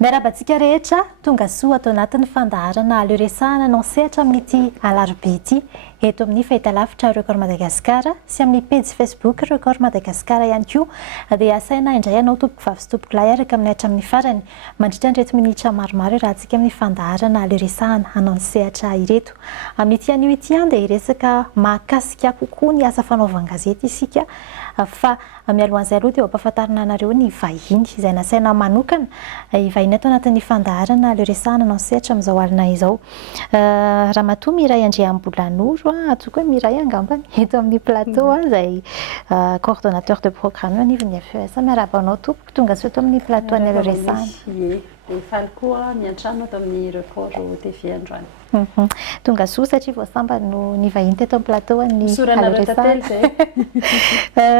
Miarabantsika rehetra tonga soa atao anatin'ny fandaharana aleoresahana anao sehatra amin'ity alarobia ity eto amin'ny fahitalavitra Record Madagasikara sy amin'ny page Facebook Record Madagasikara ihany koa dia asaina indray anao tompoko vavy sy tompoko lahy araka amin'ny hatrany farany mandritra ireto minitra maromaro raha antsika amin'ny fandaharana aleoresahana anao ny sehatra ireto amin'ity anio ity dia iresaka mahakasika kokoa ny asa fanaovan-gazety isika fa mialohan'izay aloha dia ampahafantarina anareo ny vahiny izay nasaina manokana vahiny ato anatin'ny fandaharana aleoresahana anao sehatra amin'izao alina izao Ramatoa Miray Andriambolanoro atsoko hoe Miray angambany eto amin'ny plateau izay coordonnateur de programme anivon'ny FES miarahaba anao tompoko tonga soa eto amin'ny plateau any aleoresahana faly koa miantrano ato amin'ny record TV androany tonga soa satria voasamba no ny vahiny teto amin'ny plateau ny aleoresahana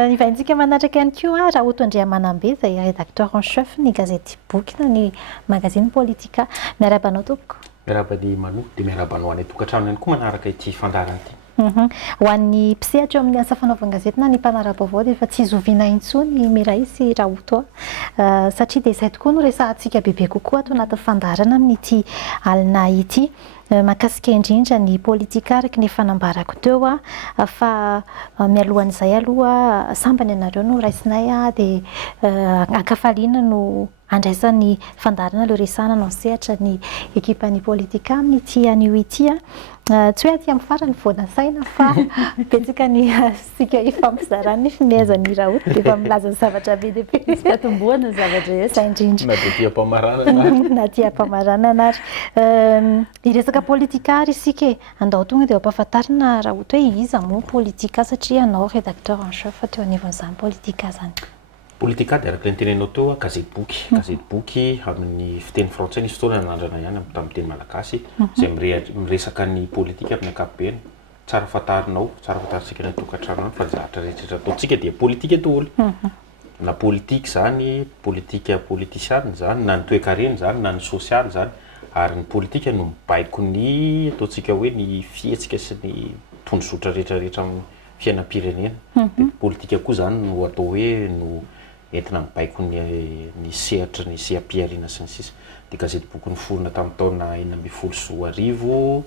ny vahintsika manatraka ihany koa Raoto Andriamanambe izay rédacteur en chef ny gazety boky na ny magazine politika miarahaba anao tompoko miarahaba ny Mano dia miarahaba anao any tokantrano ihany koa manaraka ity fandaharana ity ho an'ny mpisehatra amin'ny asa fanaovan-gazety na ny mpanara-baovao dia efa tsy zoviana intsony Miray sy Raoto satria dia izay tokoa no resahantsika bebe kokoa ato anatin'ny fandaharana amin'ity alina ity mahakasika indrindra ny politika araka ny fanambarako teo fa mialohan'izay aloha sambany anareo no raisinay dia ankafaliana no andraisan'ny fandaharana aleoresahana anao sehatra ny ekipan'ny politika amin'ity anio ity tsy hoe aty amin'ny farany voana saina fa betsaka ny sika ifampizarana ny fimiazan'ny Raoto dia efa milaza ny zavatra be dia be izy fatombohana zavatra rehetra indrindra na dia tia-pamarana na tia-pamarana ary iresaka politika ary isika andao tonga dia ampahafantarina Raoto hoe iza moa politika satria anao rédacteur en chef teo anivon'izany politika zany politika dia araka ny tenenao teo gazety boky amin'ny fiteny frantsay nisy fotoana nanandrana ihany tamin'ny teny malagasy izay miresaka ny politika amin'ny ankapobeny tsara fantarinao tsara fantarintsika ny tokantrano any fa ny zavatra rehetrarehetra ataontsika dia politika daholo na politika zany politika politisiana zany na ny toe-karena zany na ny sosialy zany ary ny politika no mibaiko ny ataontsika hoe ny fihetsika sy ny tondrozotra rehetrarehetra amin'ny fiainam-pirenena politika koa zany no atao hoe no entina mibaiko ny sehatra ny seha-piariana sy ny sisa dia gazety boky niforona tamin'ny taona 1910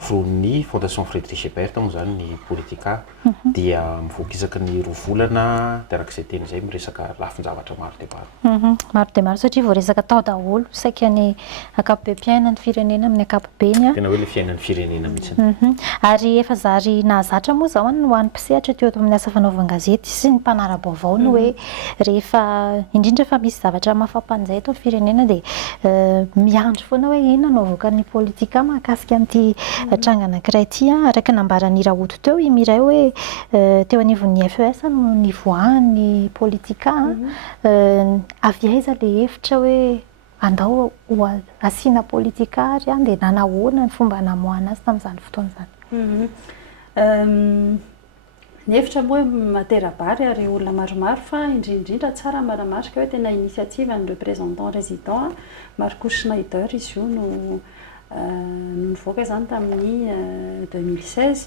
foron'ny fondation Frédéric Ebert moa zany ny politika dia mivoaka isaka ny roa volana dia arak'izay teny izay miresaka lafin-javatra maro dia maro maro dia maro satria voaresaka tao daholo saika ny ankapobem-piainan'ny firenena amin'ny ankapobeny tena hoe le fiainan'ny firenena mihitsy ary efa zary nahazatra moa zao ho an'ny mpisehatra teo amin'ny asa fanaovan-gazety sy ny mpanara-baovao no hoe rehefa indrindra fa misy zavatra mahafampanjay eto amin'ny firenena dia miandry foana hoe inona no avoakan'ny politika mahakasika amin'ity tranga anankiray ity araka nambaran'ny Raoto teo i Miray hoe teo anivon'ny FES no nivoahan'ny politika avy aiza le hevitra hoe andao asiana politika ary dia nanahoana ny fomba namoahana azy tamin'izany fotoana zany ny hevitra moa matera-bary ary olona maromaro fa indrindrindra tsara maramarika hoe tena initiative ny représentant résident Marco Schneider izy io no nivoaka zany tamin'ny 2016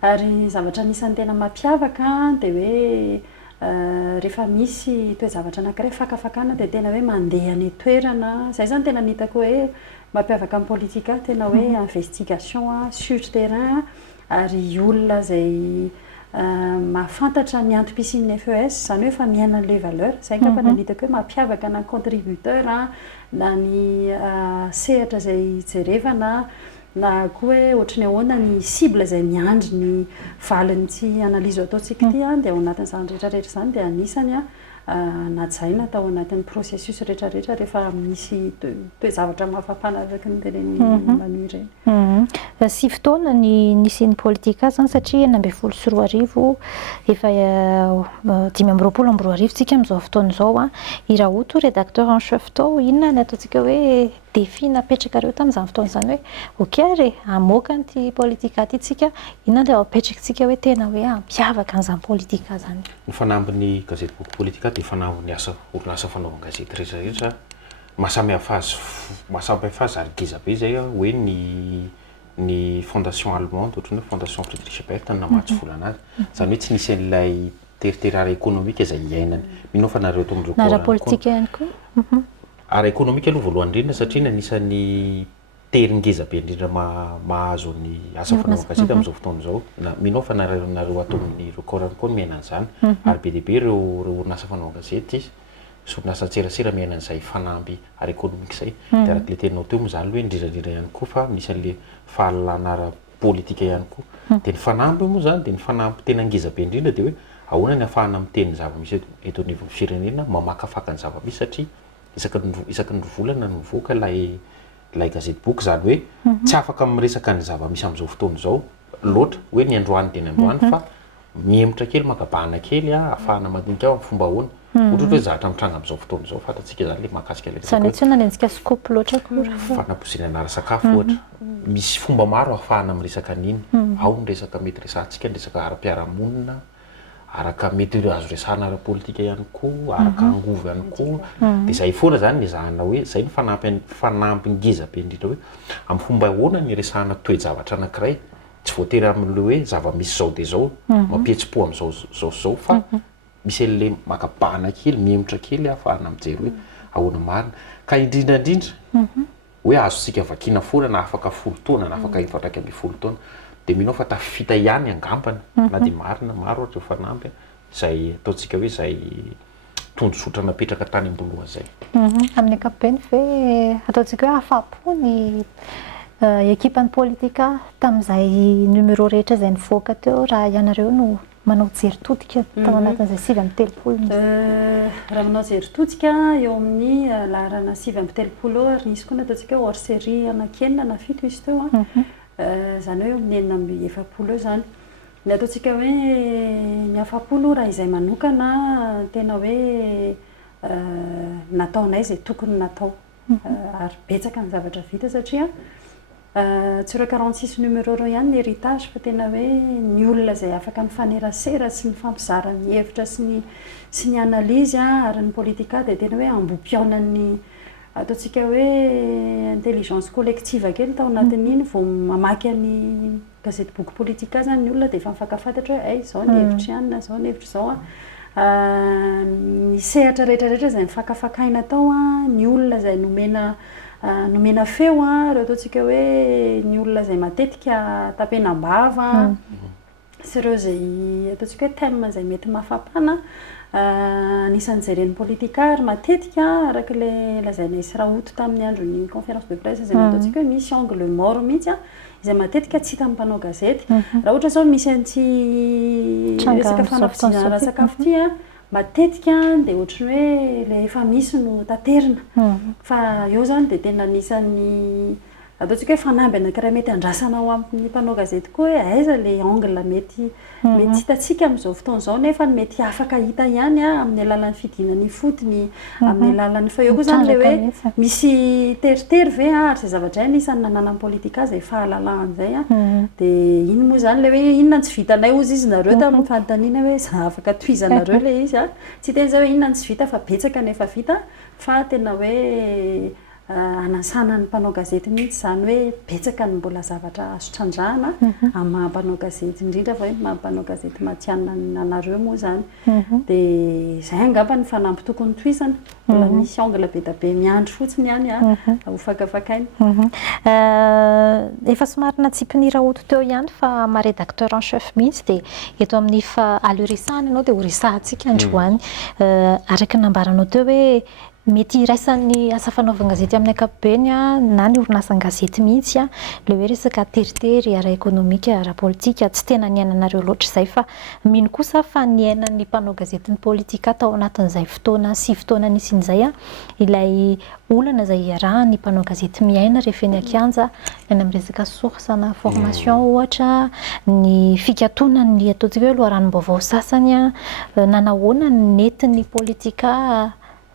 ary zavatra nisan'ny tena mampiavaka dia hoe rehefa misy toe-zavatra anankiray fakafakana dia tena hoe mandeha ny toerana izay zany tena nitako hoe mampiavaka amin'ny politika tena hoe investigation sur terrain ary olona izay mahafantatra ny antom-pisian'ny FES zany hoe fa miaina an'ilay valeur izay angamba nanitako hoe mampiavaka na contributeur na ny sehatra izay jerevana na koa hoe ohatrany ahoana ny cible izay miandry ny valiny tsy analizy ataontsika ity dia ao anatin'izany rehetrarehetra izany dia anisany najaina tao anatin'ny processus rehetrarehetra rehefa misy toe-zavatra mahafampana araka ny tenen'ny Manu ireny sy fotoana ny nisian'ny politika zany satria 2024 efa 2024 tsika amin'izao fotoana izao i Raoto rédacteur en chef tao inona ny ataontsika hoe défi napetraka reo tamin'izany fotoana izany hoe ok re amoaka an'ity politika ity tsika inona ilay apetrakantsika hoe tena hoe ampiavaka an'izany politika zany ny fanambin'ny gazety boky politika dia fanambin'ny orinasa fanaovan-gazety rehetrarehetra mahasamihafa azy ary geza be zay hoe ny fondation allemande ohatrany hoe fondation Frédéric Ebert namatsy volana azy zany hoe tsy nisy an'ilay teriterara économique izay iainany mino fa nareo to amin'ireo nara politika ihany koa Ara économique aloha voalohany indrindra satria anisan'ny teringeza be indrindra mahazo ny asa fanaovana gazety amin'izao fotoana izao. Minao fa nareo atao amin'ny record koa miaina an'izany ary be dia be ireo orinasa fanaovana gazety sy orinasa tserasera miaina an'izay fanampy ara économique izay. Dia araka le teninao teo moa izany hoe indrindrandrindra ihany koa fa misy an'le fahalalana ara-politika ihany koa. Dia ny fanampy moa izany dia ny fanampy tena ngeza be indrindra dia hoe ahoana ny ahafahana miteny zava-misy eto anivon'ny firenena mamakafaka ny zava-misy satria isaky ny volana no mivoaka ilay gazety boky zany hoe tsy afaka miresaka ny zava-misy amin'izao fotoana izao loatra hoe ny androany dia ny androany fa miemotra kely makabahana kely ahafahana madinika ao amin'ny fomba ahoana ohatra hoe zahatra mitranga amin'izao fotoana izao fantatsika zany le mahakasika le zany tsy nanenjika scope loatra koa fanapozinana ara-sakafo ohatra misy fomba maro ahafahana miresaka an'iny ao ny resaka mety resantsika ny resaka ara-piarahamonina araka mety azo resahana ara-politika ihany koa araka angovo ihany koa dia izay foana zany ezahana hoe izay ny fanampy ngeza be indrindra hoe amin'ny fomba ahoana ny resahana toe-javatra anankiray tsy voatery amin'le hoe zava-misy zao dia zao mampihetsi-po amin'izao fa misy an'le makabahana kely miemotra kely ahafahana mijery hoe ahoana marina ka indrindrandrindra hoe azontsika vakiana foana na afaka 10 taona na afaka 7 taona dia minao fa tafita ihany angambany na dia marina maro ohatra fanampy izay ataontsika hoe izay tondrosotra napetraka tany amboloha izay. Amin'ny ankapobeny ve ataontsika hoe afa-po ny ekipan'ny politika tamin'izay numéro rehetra izay nivoaka teo raha ianareo no manao jerin-todika tao anatin'izay 9 raha manao jerin-todika eo amin'ny laharana 9 ary nisy koa ny ataontsika hoe hors série anakenina na 7 izy teo zany hoe amin'ny 9 eo zany ny ataontsika hoe ny afa-polo raha izay manokana tena hoe nataonay izay tokony natao ary betsaka ny zavatra vita satria tsy 46 numéro reo ihany ny héritage fa tena hoe ny olona izay afaka ny fanerasera sy ny fampizara ny hevitra sy ny analyzy ary ny politika dia tena hoe ambom-piaonan'ny ataontsika hoe intelligence collective kely tao anatin'iny vao mamaky ny gazety boky politika zany ny olona dia efa mifankafantatra hoe izao ny hevitra ihany na izao ny hevitra izao ny sehatra rehetrarehetra izay mifankafakaina tao ny olona izay nomena feo reo ataontsika hoe ny olona izay matetika tapenam-bava sy ireo izay ataontsika hoe thème izay mety mafampana anisan'ny jeren'ny politika ary matetika araka le lazaina isy rahoto tamin'ny andron'ny conférence de presse izay ataontsika hoe misy angle mort mihitsy izay matetika tsy hita amin'ny mpanao gazety raha ohatra zao misy an'ty resaka fanafisina ara-sakafo ty matetika dia ohatrany hoe le efa misy no taterina fa eo zany dia tena anisan'ny ataontsika hoe fanamby anankiray mety andrasana ao amin'ny mpanao gazety koa hoe aiza le angle mety hitatsika amin'izao fotoana izao nefa mety afaka hita ihany amin'ny alalan'ny fidinany fotony amin'ny alalan'ny fa eo koa zany le hoe misy teritery ve ary izay zavatra ihany isan'ny nananan'ny politika izay fahalalan'izay dia iny moa zany le hoe inona tsy vitanay ozy izy nareo tamin'ny fanontaniana hoe za afaka tohizanareo le izy tsy teny zay hoe inona tsy vita fa betsaka nefa vita fa tena hoe anasanan'ny mpanao gazety mihitsy zany hoe betsaka ny mbola zavatra azo trandrahana amin'ny mahampanao gazety indrindra fa hoe mahampanao gazety matianina anareo moa zany dia izay angamba ny fanampy tokony tohizana mbola misy angle be da be miandry fotsiny ihany ho fakafakainy efa somary natsipinira oto teo ihany fa ma-rédacteur en chef mihitsy dia eto amin'ny aleoresahana ianao dia ho resahantsika androany araka nambaranao teo hoe mety iraisan'ny asa fanaovana gazety amin'ny ankapobeny na ny orinasan'ny gazety mihitsy le hoe resaka teritery ara-ekonomika ara-politika tsy tena ny ainanareo loatra izay fa mino kosa fa ny ainan'ny mpanao gazety ny politika tao anatin'izay fotoana sy fotoana nisin'izay ilay olana izay iarahany mpanao gazety miaina rehefa eny an-kianja eny amin'ny resaka source na formation ohatra ny fikatona ny ataontsika hoe loharanom-baovao sasany nanahoana ny netin'ny politika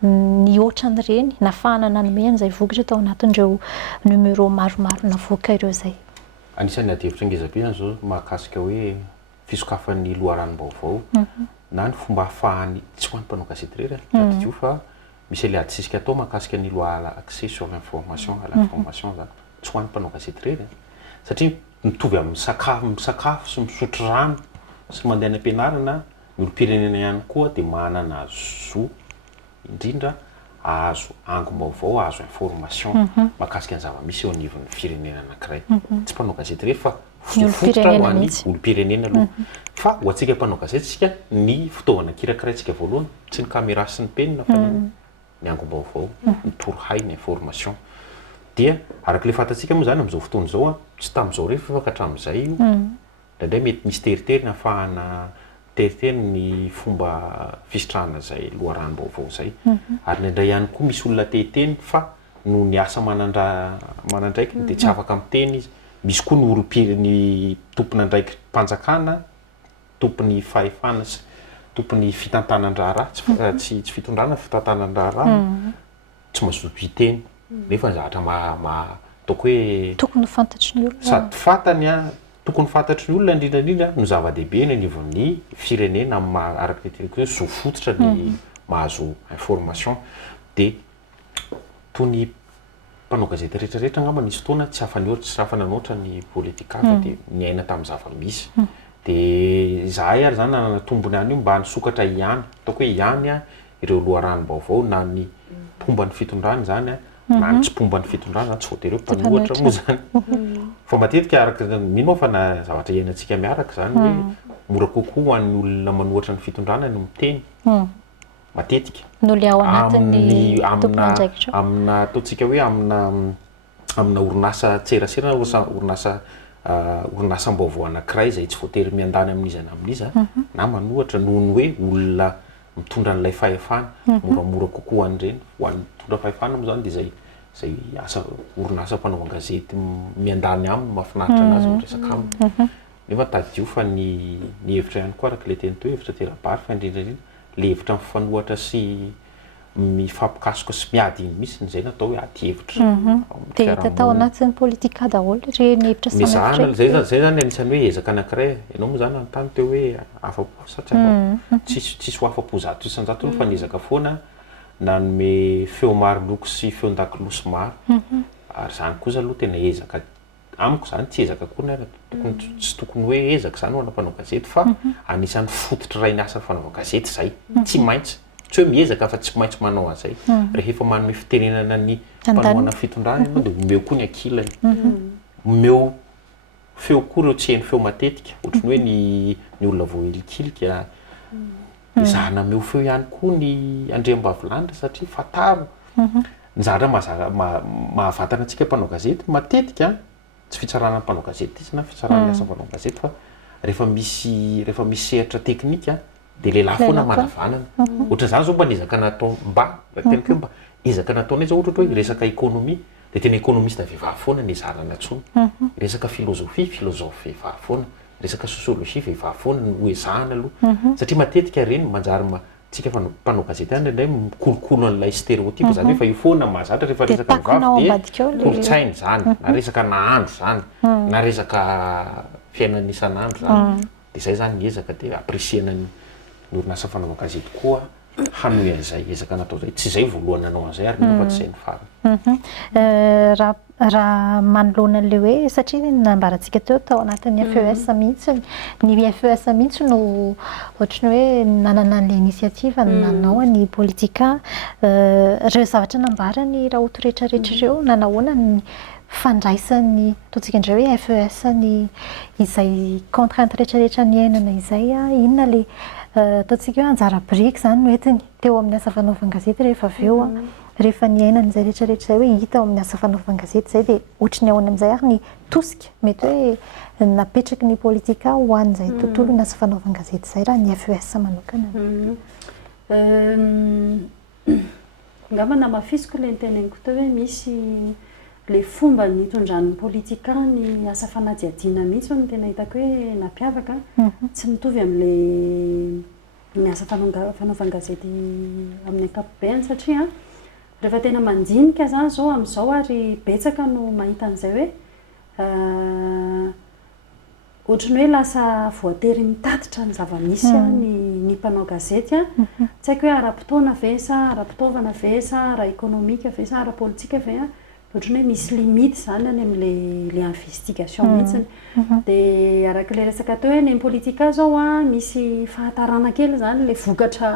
ny ohatrany reny nafahana nanome an'izay vokatra tao anatin'ireo numéro maromaro navoaka ireo izay. Anisan'ny adihevitra ngeza-be zao mahakasika hoe fisokafan'ny loharanom-baovao na ny fomba ahafahany tsy ho an'ny mpanao gazety rery io fa misy le adisisika atao mahakasika ny loi accès sur l'information à l'information zany tsy ho an'ny mpanao gazety rery satria mitovy amin'ny misakafo sy misotro rano sy mandeha any am-pianarana ny olo-pirenena ihany koa dia manana zo indrindra ahazo angom-baovao, ahazo information mahakasika ny zava-misy eo anivon'ny firenena anankiray. Tsy mpanao gazety rery fa fototra ho an'ny olo-pirenena aloha. Fa ho antsika mpanao gazety sika ny fitaovana kirakiraintsika voalohany tsy ny caméra sy ny penina fa ny angom-baovao, ny torohay, ny information. Dia araka le fantatsika moa zany amin'izao fotoana izao tsy tamin'izao rery fa hatramin'izay io indraindray mety misy teritery ahafahana teritery ny fomba fisitrahana zay loharanom-baovao zay. Ary indraindray ihany koa misy olona te-teny fa no ny asa manandraiky dia tsy afaka miteny izy. Misy koa ny olo-ny tompon'andraiky mpanjakana, tompony fahefana sy tompony fitantanan-draharaha tsy fitondrana fitantanan-draharaha tsy mazoto hiteny nefa zavatra ataoko hoe tokony fantatry ny olona sady fantany tokony fantatry ny olona indrindrandrindra no zava-dehibe ny anivon'ny firenena araka hoe zo fototra ny mahazo information. Dia toy ny mpanao gazety rehetrarehetra angamba nisy fotoana tsy hafa nanoatra ny politika fa dia niaina tamin'ny zava-misy. Dia zahay ary zany nanatombony any io mba nisokatra ihany ataoko hoe ihany ireo loharanom-baovao na ny pomba ny fitondrana zany na ny tsy pomba ny fitondrana zany tsy voatery hoe mpanohatra moa zany. Fa matetika araka mino aho fa na zavatra iainantsika miaraka zany hoe mora kokoa ho an'ny olona manohatra ny fitondrana no miteny matetika no le ao anatin'ny amina ataontsika hoe amina orinasa tserasera orinasam-baovao anankiray izay tsy voatery miandany amin'iza na amin'iza na manohatra noho ny hoe olona mitondra an'ilay fahefana moramora kokoa an'ireny ho an'ny mitondra fahefana moa zany dia zay asa orinasa mpanaova gazety miandany aminy mahafinaritra anazy miresaka aminy. Nefa tadio fa ny hevitra ihany koa araka le teny teo hevitra terabary fa indrindrandrindra le hevitra mifanohatra sy mifampikasoka sy miady iny mihitsy zay natao hoe ady hevitra. Dia hita tao anatin'ny politika daholo ireny hevitra samihafa. Zay zany anisany hoe ezaka anankiray. Ianao moa zany anontany teo hoe afa-po sa tsy afa-po. Tsisy ho afa-po zato isan-jato fa niezaka foana nanome feo maro loko sy feon-dakilosy maro. Ary zany kosa aloha tena ezaka amiko zany tsy ezaka koa tsy tokony hoe ezaka zany ho ana mpanao gazety fa anisan'ny fototra iray ny asa fanaova gazety zay. Tsy maintsy tsy hoe miezaka fa tsy maintsy manao an'izay. Rehefa manome fitenenana ny mpanohana fitondrana ianao dia omeo koa ny ankilany. Omeo feo koa ireo tsy heno feo matetika ohatrany hoe ny olona voahilikilika. Izaho nameo feo ihany koa ny andriambavilanitra satria fataro. Ny zavatra mahavatana antsika mpanao gazety matetika tsy fitsarana mpanao gazety sy na fitsarana asa mpanao gazety fa rehefa misy sehatra teknika dia lehilahy foana manavanana. Ohatran'izany zao mba niezaka natao mba ezaka nataonay zao ohatra hoe resaka ekônomia dia tena ekônomista vehivavy foana ny ezarana antsony. Resaka filôzofia vehivavy foana. Resaka sosiôlôjia vehivavy foana no ezahana aloha satria matetika ireny manjary tsika mpanao gazety any indray mikolokolo an'ilay stéréotype zany hoe fa io foana mahazatra rehefa resaka vehivavy dia kolotsaina zany na resaka nahandro zany na resaka fiainana isan'andro zany. Dia izay zany niezaka dia apresiana ny orinasa fanaova gazety koa hanohy an'izay ezaka natao zay. Tsy izay voalohany nanao an'izay ary nefa tsy izay ny farany. Raha manoloana an'ilay hoe satria nambarantsika tao anatin'ny FES mihitsy ny FES mihitsy no ohatrany hoe nanana an'ilay inisiativa nanao ny politika ireo zavatra nambarany raha oto rehetrarehetra ireo nanahoana ny fandraisan'ny ataontsika indray hoe FES ny izay contrainte rehetrarehetra ny ainana izay inona le ataontsika hoe anjara biriky zany no entiny teo amin'ny asa fanaovan-gazety rehefa avy eo rehefa ny ainana izay rehetrarehetra izay hoe hita ao amin'ny asa fanaovan-gazety izay dia ohatry ny ahoana amin'izay ary ny tosika mety hoe napetraky ny politika ho an'izay tontolo ny asa fanaovan-gazety izay raha ny FES manokana. Angamba namafisiko ilay niteneniko teo hoe misy le fomba nitondran'ny politika ny asa fanadihadiana mihitsy no tena hitako hoe nampiavaka tsy mitovy amin'ilay ny asa fanaovan-gazety amin'ny ankapobeny satria rehefa tena mandinika zany zao amin'izao ary betsaka no mahita an'izay hoe ohatrany hoe lasa voatery mitatitra ny zava-misy ny mpanao gazety tsy haiko hoe ara-potoana ve sa ara-pitaovana ve sa ara-ekônomika ve sa ara-politika ve ohatrany hoe misy limite zany any am'le investigation mihitsiny dia arak'le resaka atao hoe ny politika zao a misy fahatarana kely zany le vokatra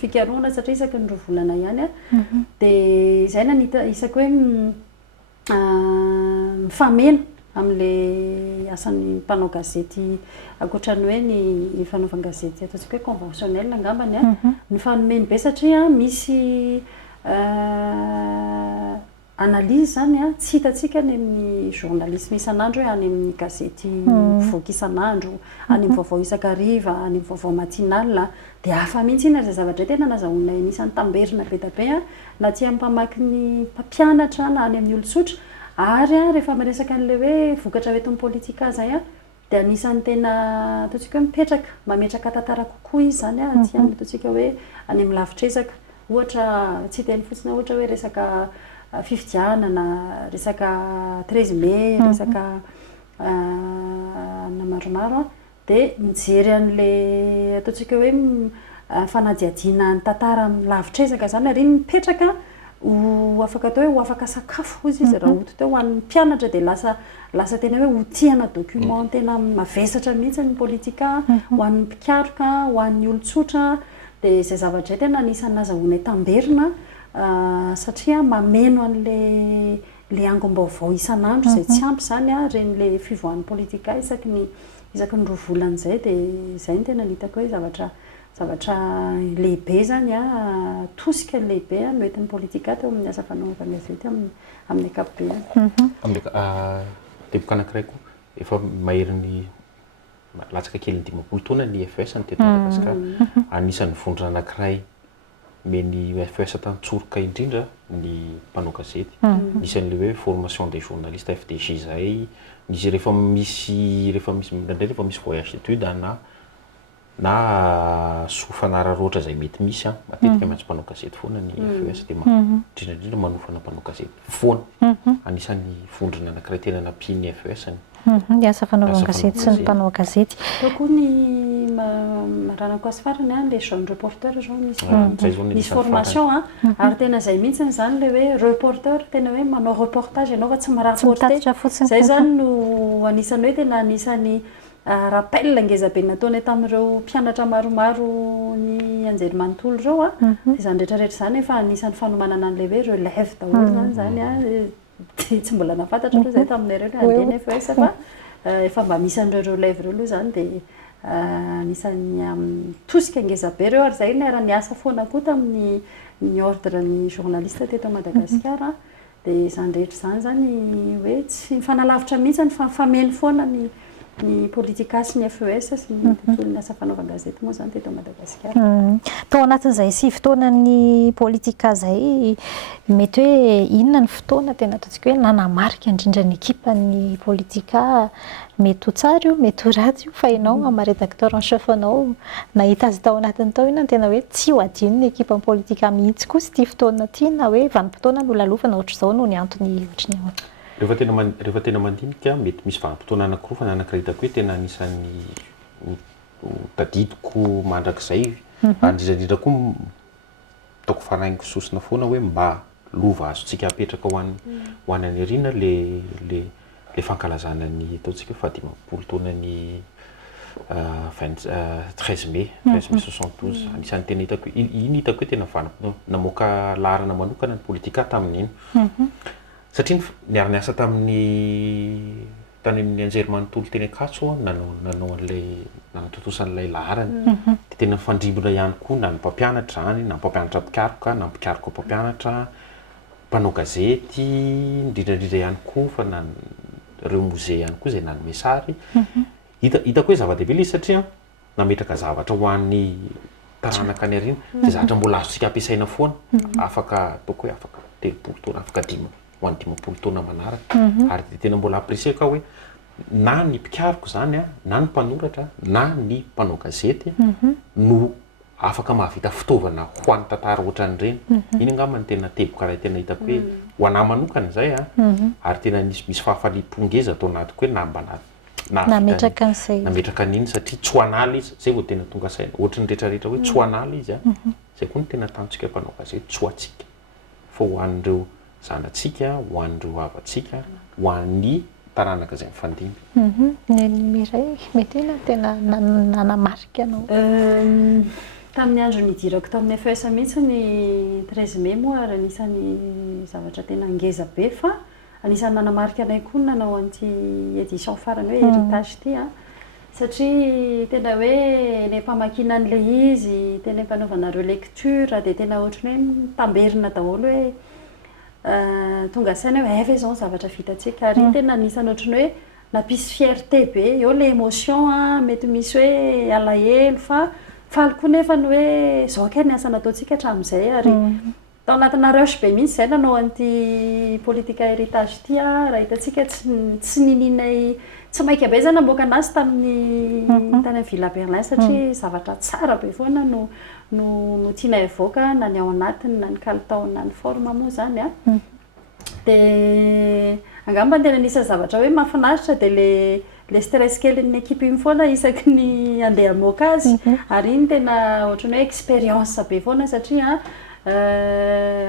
fikaroana satria isaky ny roa volana ihany a dia izay nanita isaky hoe mifamena am'le asan'ny mpanao gazety akoatrany hoe ny fanaovan-gazety ataontsika hoe conventionnel angambany a ny fanomeny be satria misy analyse zany a tsy hitantsika ny amin'ny journalisme isan'andro hoe any amin'ny gazety mpivoaka isan'andro any amin'ny vaovao isakariva any amin'ny vaovao matinal dia hafa mihitsy iny ary zavatra tena nazahoana anisan'ny tamberina be da be a na tsy ampamaky ny mpampianatra na any amin'ny olon-tsotra ary a rehefa miresaka an'le hoe vokatra veton'ny politika zay a dia anisan'ny tena ataontsika hoe mipetraka mametraka tantara kokoa izy zany a tsy any ataontsika hoe any amin'ny lavitresaka ohatra tsy teny fotsiny ohatra hoe resaka fifidianana resaka 13 mai resaka na maromaro a dia mijery an'le ataontsika hoe fanadiadiana ny tantara lavitresaka zany ary iny mipetraka ho afaka atao hoe ho afaka sakafo izy raha ohatra teo ho an'ny mpianatra dia lasa tena hoe hotiana document tena mavesatra mihitsy ny politika ho an'ny mpikaroka ho an'ny olon-tsotra dia izay zavatra zay tena anisan'ny nazahoana tamberina satria mameno an'le angom-baovao isan'andro izay tsy ampy zany a ren'le fivoahan'ny politika isaky ny roa volan'izay dia izay ny tena nitako hoe zavatra lehibe zany a tosika lehibe a noentin'ny politika teo amin'ny asa fanaovan-gazety amin'ny ankapobeny teboka anankiray koa efa maherin'ny latsaka kely ny 10 taona ny FS ny teto Madagasikara anisan'ny vondrona anankiray meny FS tantsoroka indrindra ny mpanao gazety nisan'le hoe formation des journalistes FDJ zay nisy rehefa misy ndraindray rehefa misy voyage d'étude na sofanararoatra zay mety misy a matetika maintsy mpanao gazety foana ny FS dia indrindra manofana mpanao gazety foana anisan'ny vondrona anankiray tena nampiany FS ny asa fanaovan-gazety sy ny mpanao gazety tao koa ny maranako azy farany a le jeune reporter zao misy formation a ary tena zay mihitsiny zany le hoe reporter tena hoe manao reportage ianao fa tsy marapporter zay zany no anisany hoe tena anisany rappel ngezabe nataony tamin'ireo mpianatra maromaro ny anjery manontolo reo a dia zany rehetrarehetra zany efa anisany fanomanana an'le hoe relève daholo zany a tsy mbola nafantatra aloha zay taminareo hoe andeny FS fa efa mba misy an'ireo relève reo aloha zany dia anisany tosika ngezabe reo ary zay ny ara niasa foana koa tamin'ny ny ordre ny journaliste teto Madagasikara dia zany rehetra zany hoe tsy mifanalavitra mihitsy ny fameno foana ny politika sy ny FES sy ny tontolon'ny asa fanaovan-gazety moa zany teto Madagasikara. Tao anatin'izay 7 fotoanan'ny politika zay mety hoe inona ny fotoana tena ataontsika hoe nanamarika indrindra ny ekipan'ny politika mety ho tsara io mety ho ratsy io fa ianao ama-rédacteur en chef anao nahita azy tao anatiny tao inona tena hoe tsy ho adino ny ekipan'ny politika mihitsy kosa ity fotoana ity na hoe vanim-potoana no lalovana ohatr'izao no ny antony ohatrany ao. Rehefa tena mandinika mety misy vanim-potoana anankiroa fa ny anankiray hitako hoe tena anisan'ny tadidiko mandrakizay indrindra koa taoko faraingo sosina foana hoe mba lova azontsika apetraka ho an'ny arina le fankalazana ny ataontsika hoe fahadimapolo taonany 13 mai 13 mai 72 anisan'ny tena hitako iny hitako hoe tena namoaka laharana manokana ny politika tamin'iny satria niara-niasa tamin'ny tany amin'ny anjery manontolo teny Ankatso nanao an'ilay nanatotosan'ilay laharana dia tena fandrimbona ihany koa na ny mpampianatra zany na mpampianatra mpikaroka na mpikaroka mpampianatra mpanao gazety indrindrandrindra ihany koa fa na ireo mozea ihany koa izay nanome sary hitako hoe zava-dehibe ilay izy satria nametraka zavatra ho an'ny taranaka any arina dia zavatra mbola azontsika ampiasaina foana afaka ataoko hoe afaka 3 taona afaka 10 ho an'ny 10 taona manaraka ary dia tena mbola apprécier ka hoe na ny mpikaroko zany na ny mpanoratra na ny mpanao gazety no afaka mahavita fitaovana ho an'ny tantara ohatran'ireny iny angamba ny tena teboka raha tena hitako hoe ho anahy manokana zay ary tena misy fahafaliam-pongeza atao anatiko hoe nambana nametraka an'iny satria tsy ho anala izy zay vao tena tonga saina ohatrany rehetrarehetra hoe tsy ho anala izy zay koa ny tena tantsika mpanao gazety tsy ho atsika fa ho an'ireo zanatsika ho an'ireo havatsika ho an'ny taranaka izay mifandimby. Ny miray mety na tena nanamarika anao tamin'ny andro nidirako tamin'ny FES mihitsy ny 13 mai moa ary anisan'ny zavatra tena ngeza be fa anisan'ny nanamarika anay koa nanao an'ity édition farany hoe héritage ity satria tena hoe ny mpamakiana an'le izy tena mpanaovanareo lecture dia tena ohatrany hoe tamberina daholo hoe tonga saina hoe efa izao zavatra vitatsika ary tena anisany ohatrany hoe nampisy fierté be eo le émotion mety misy hoe alahelo fa faly nefa ny hoe zao kay ny asa nataontsika hatramin'izay ary tao anatina rush be mihitsy izay nanao an'ity politika héritage ity raha hitantsika tsy nininay tsy maika be zany namoaka anazy tamin'ny tany amin'ny Villa Berlin satria zavatra tsara be foana no tianay avoaka na ny ao anatiny na ny kalitao na ny forme moa zany dia angamba tena anisany zavatra hoe mahafinaritra dia le stress kelin'ny équipe iny foana isaky ny andeha hamoaka azy ary iny tena ohatrany hoe expérience be foana satria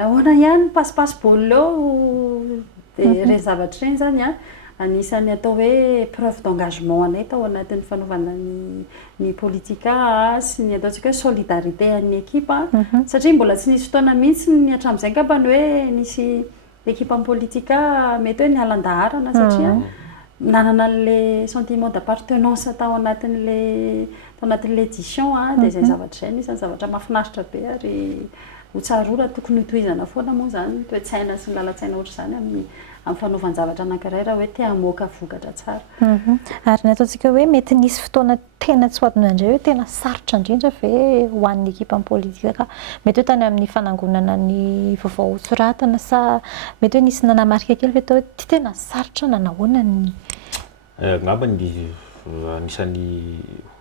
ahoana ihany passe baolina eo dia reny zavatra reny zany anisany atao hoe preuve d'engagement anay tao anatin'ny fanaovana ny politika sy ny ataontsika hoe solidarité an'ny équipe satria mbola tsy nisy fotoana mihitsy ny hatramin'izay angamba ny hoe nisy équipe en politika mety hoe nialan-daharana satria nanana an'le sentiment d'appartenance tao anatin'le édition dia izay zavatra izay nisany zavatra mahafinaritra be ary ho tsarora tokony hotohizana foana moa zany toe-tsaina sy ny lalan-tsaina ohatra zany amin'ny fanaovana zavatra anankiray raha hoe te hamoaka vokatra tsara. Ary ny ataontsika hoe mety nisy fotoana tena tsy ho adino indray hoe tena sarotra indrindra ve ho an'ny équipe en politika ka mety hoe tany amin'ny fanangonana ny vaovao soratana sa mety hoe nisy nanamarika kely ve tao hoe ty tena sarotra nanahoana ny ngamba anisan'ny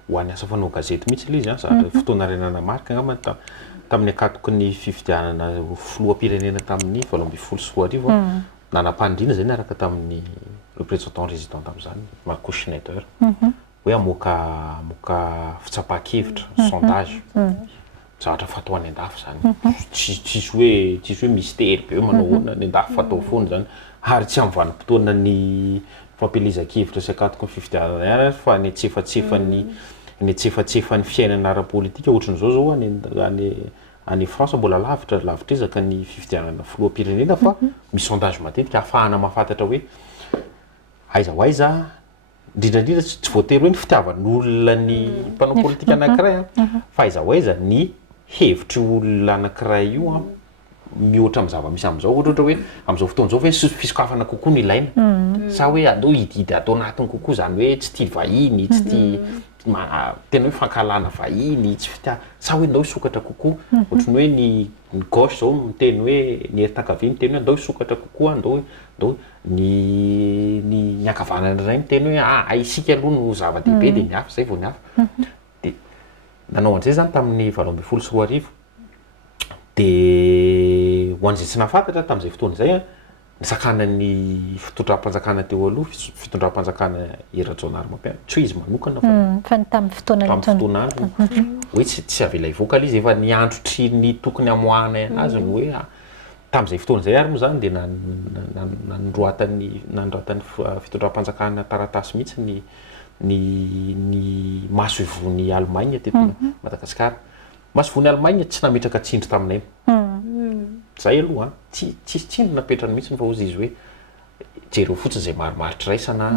ho an'ny asa fanao gazety mihitsy ilay izy fotoana ray nanamarika ngamba tamin'ny akatoky ny fifidianana filoham-pirenena tamin'ny 2024 nanam-pandriana zay niaraka tamin'ny représentant résident tamin'izany Marcus Schneider hoe amoaka fitsapahakevitra sondage zavatra fatao any an-dafy zany tsisy hoe mystère be hoe manao hoana ny an-dafy fatao foana zany ary tsy amin'ny vanim-potoana ny fampelezan-kevitra sy akatoky ny fifidianana ihany fa ny tsefatsefan'ny fiainana ara-politika ohatran'izao zao any France mbola lavitra ezaka ny fifidianana filoham-pirenena fa misy sondage matetika ahafahana mahafantatra hoe aiza ho aiza indrindrandrindra tsy voatery hoe ny fitiavan'olona ny mpanao politika anankiray fa aiza ho aiza ny hevitry olona anankiray io mihoatra amin'ny zava-misy amin'izao ohatra hoe amin'izao fotoana izao hoe fisokafana kokoa no ilaina sa hoe andao hididy atao anatiny kokoa zany hoe tsy tia vahiny tsy tia tena hoe fankalana vahiny tsy sa hoe andao hisokatra kokoa ohatrany hoe ny gauche zao miteny hoe ny erin-takavia miteny hoe andao hisokatra kokoa andao ny ankavanana iray miteny hoe isika aloha no zava-dehibe dia nihafa zay vao nihafa dia nanao an'izay zany tamin'ny 2024 dia ho an'izay tsy nahafantatra tamin'izay fotoana izay nisakana ny fitondram-panjakana teo aloha fitondram-panjakana Era-Jaonary Mampianatra tsy izy manokana fa tamin'ny fotoana andro hoe tsy avela hivoaka ilay izy efa ny andro ny tokony hamoahana anazy no hoe tamin'izay fotoana izay ary moa zany dia nanondroatan'ny fitondram-panjakana taratasy mihitsy ny maso ivony Allemagne teto Madagasikara maso ivony Allemagne tsy nametraka tsindry taminay zay aloha tsisy tsindry napetrany mihitsy fa ozy izy hoe jereo fotsiny izay marimaritra raisana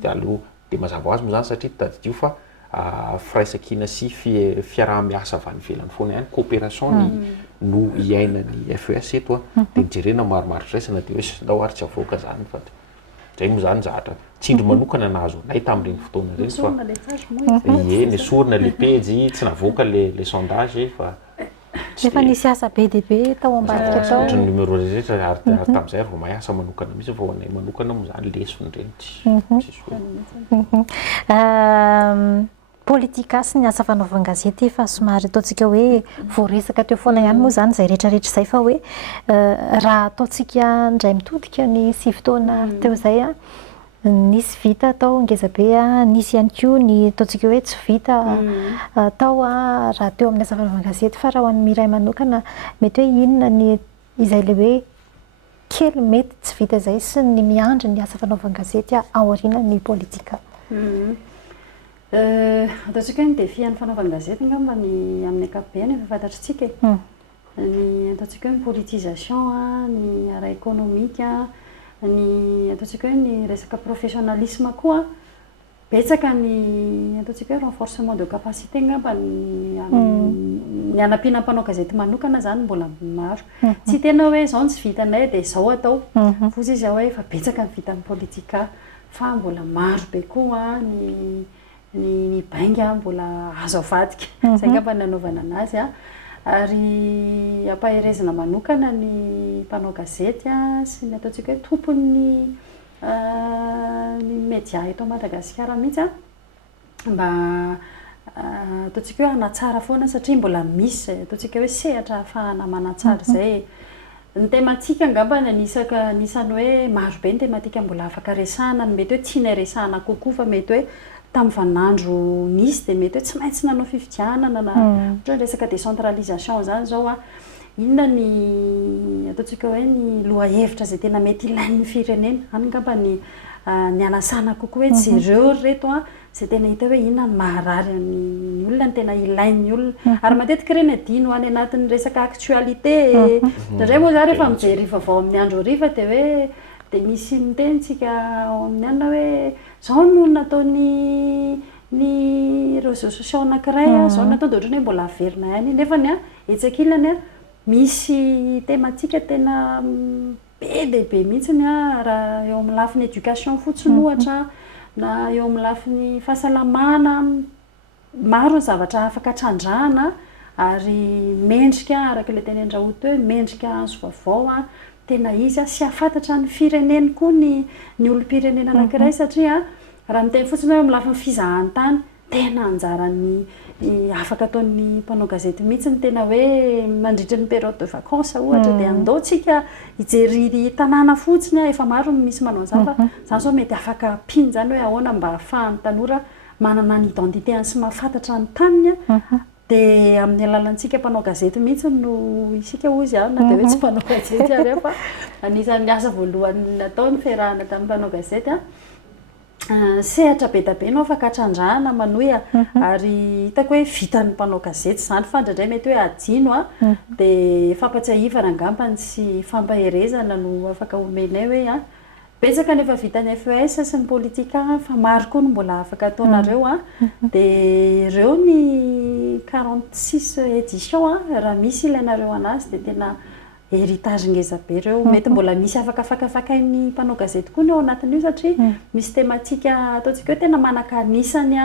dia aloha dia mazava ho azy moa zany satria tadidio fa firaisan-kina sy fiaraha-miasa avy any ivelany foana ihany coopération no iainany FES eto dia nijerena marimaritra raisana dia hoe ndao ary tsy avoaka zany fa zay moa zany zahatra tsindry manokana nahazo anay tamin'ireny fotoana ireny fa nesorina le pejy tsy navoaka le sondage fa efa nisy asa be dia be tao ambadika tao ohatrany numéro rehetra ary tamin'izay ary vao mahay asa manokana mihitsy fa ho anay manokana moa zany lesony ireny politika sy ny asa fanaovan-gazety efa somary ataontsika hoe voaresaka teo foana ihany moa zany izay rehetrarehetra izay fa hoe raha ataontsika indray mitodika ny 7 taona teo izay nisy vita atao ngezabe nisy ihany koa ny ataontsika hoe tsy vita atao raha teo amin'ny asa fanaovan-gazety fa raha ho an'ny miray manokana mety hoe inona ny izay le hoe kely mety tsy vita zay sy ny miandry ny asa fanaovan-gazety aorianany politika. Ataontsika hoe ny defian'ny fanaovan-gazety ngamba ny amin'ny ankapobeny efa fantatritsika ny ataontsika hoe ny politisation ny ara économique ny ataontsika hoe ny resaka professionnalisme koa betsaka ny ataontsika hoe renforcement de capacité ngamba ny anampiana mpanao gazety manokana zany mbola maro tsy tena hoe zao ny tsy vitanay dia zao atao fozy izy hoe efa betsaka ny vitan'ny politika fa mbola maro be koa ny bainga mbola azo avadika zay ngamba nanaovana anazy ary ampaherezana manokana ny mpanao gazety sy ny ataontsika hoe tompony ny média eto Madagasikara mihitsy mba ataontsika hoe hanatsara foana satria mbola misy ataontsika hoe sehatra ahafahana manatsara zay ny tematika ngamba nisany hoe maro be ny tematika mbola afaka resahana ny mety hoe tiana resahana kokoa fa mety hoe tamin'ny vanandro nisy dia mety hoe tsy maintsy nanao fifidianana na ohatra hoe resaka décentralisation zany zao inona ny ataontsika hoe ny lohahevitra zay tena mety ilain'ny firenena any ngamba ny anasana kokoa hoe jereo reto zay tena hita hoe inona ny maharary ny olona ny tena ilain'ny olona ary matetika ireny adino any anatin'ny resaka actualité ndray moa za rehefa mijery vaovao amin'ny andro hariva dia hoe dia misy mitenitsika amin'ny anina hoe zao no nataony ny réseaux sociaux anankiray zao natao dia ohatrany hoe mbola averina ihany nefany etsakilany misy tematika tena be dia be mihitsiny raha eo amin'ny lafin'ny éducation fotsiny ohatra na eo amin'ny lafin'ny fahasalamana maro ny zavatra afaka trandrahana ary mendrika araka ilay teny andrahoto hoe mendrika azo vaovao tena izy sy afantatra ny fireneny koa ny olom-pirenena anankiray satria raha miteny fotsiny hoe amin'ny lafin'ny fizahantany tena anjarany afaka ataon'ny mpanao gazety mihitsy ny tena hoe mandritra ny période de vacances ohatra dia andaotsika hijery tanàna fotsiny efa maro misy manao an'izany fa zany zao mety afaka piny zany hoe ahoana mba ahafahan'ny tanora manana ny identitéany sy mahafantatra ny taniny dia amin'ny alalantsika mpanao gazety mihitsy no isika ozy na dia hoe tsy mpanao gazety ary fa anisan'ny asa voalohany nataony fiarahana tamin'ny mpanao gazety sehatra be da be no afaka trandrahana manohy ary hitako hoe vitan'ny mpanao gazety zany fa ndraindray mety hoe adino dia fampatsiahivana angambany sy fampaherezana no afaka omenay hoe betsaka nefa vitany FES sy ny politika fa maro koa no mbola afaka ataonareo dia ireo ny 46 édition raha misy ilainareo anazy dia tena héritage ngeza be ireo mety mbola misy afaka fakafakain'ny mpanao gazety koa ny ao anatin'io satria misy tematika ataontsika hoe tena manakanisany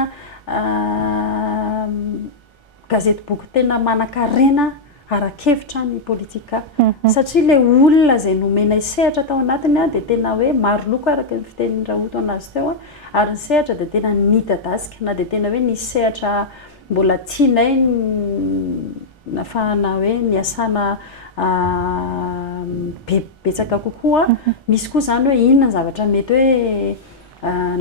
gazety boky tena manankarena arakevitra ny politika satria le olona zay nomenay sehatra tao anatiny dia tena hoe maro loko araka ny fitenin'ny rahoto anazy teo ary ny sehatra dia tena nitadasika na dia tena hoe nisy sehatra mbola tianay nafahana hoe niasana betsaka kokoa misy koa zany hoe inona ny zavatra mety hoe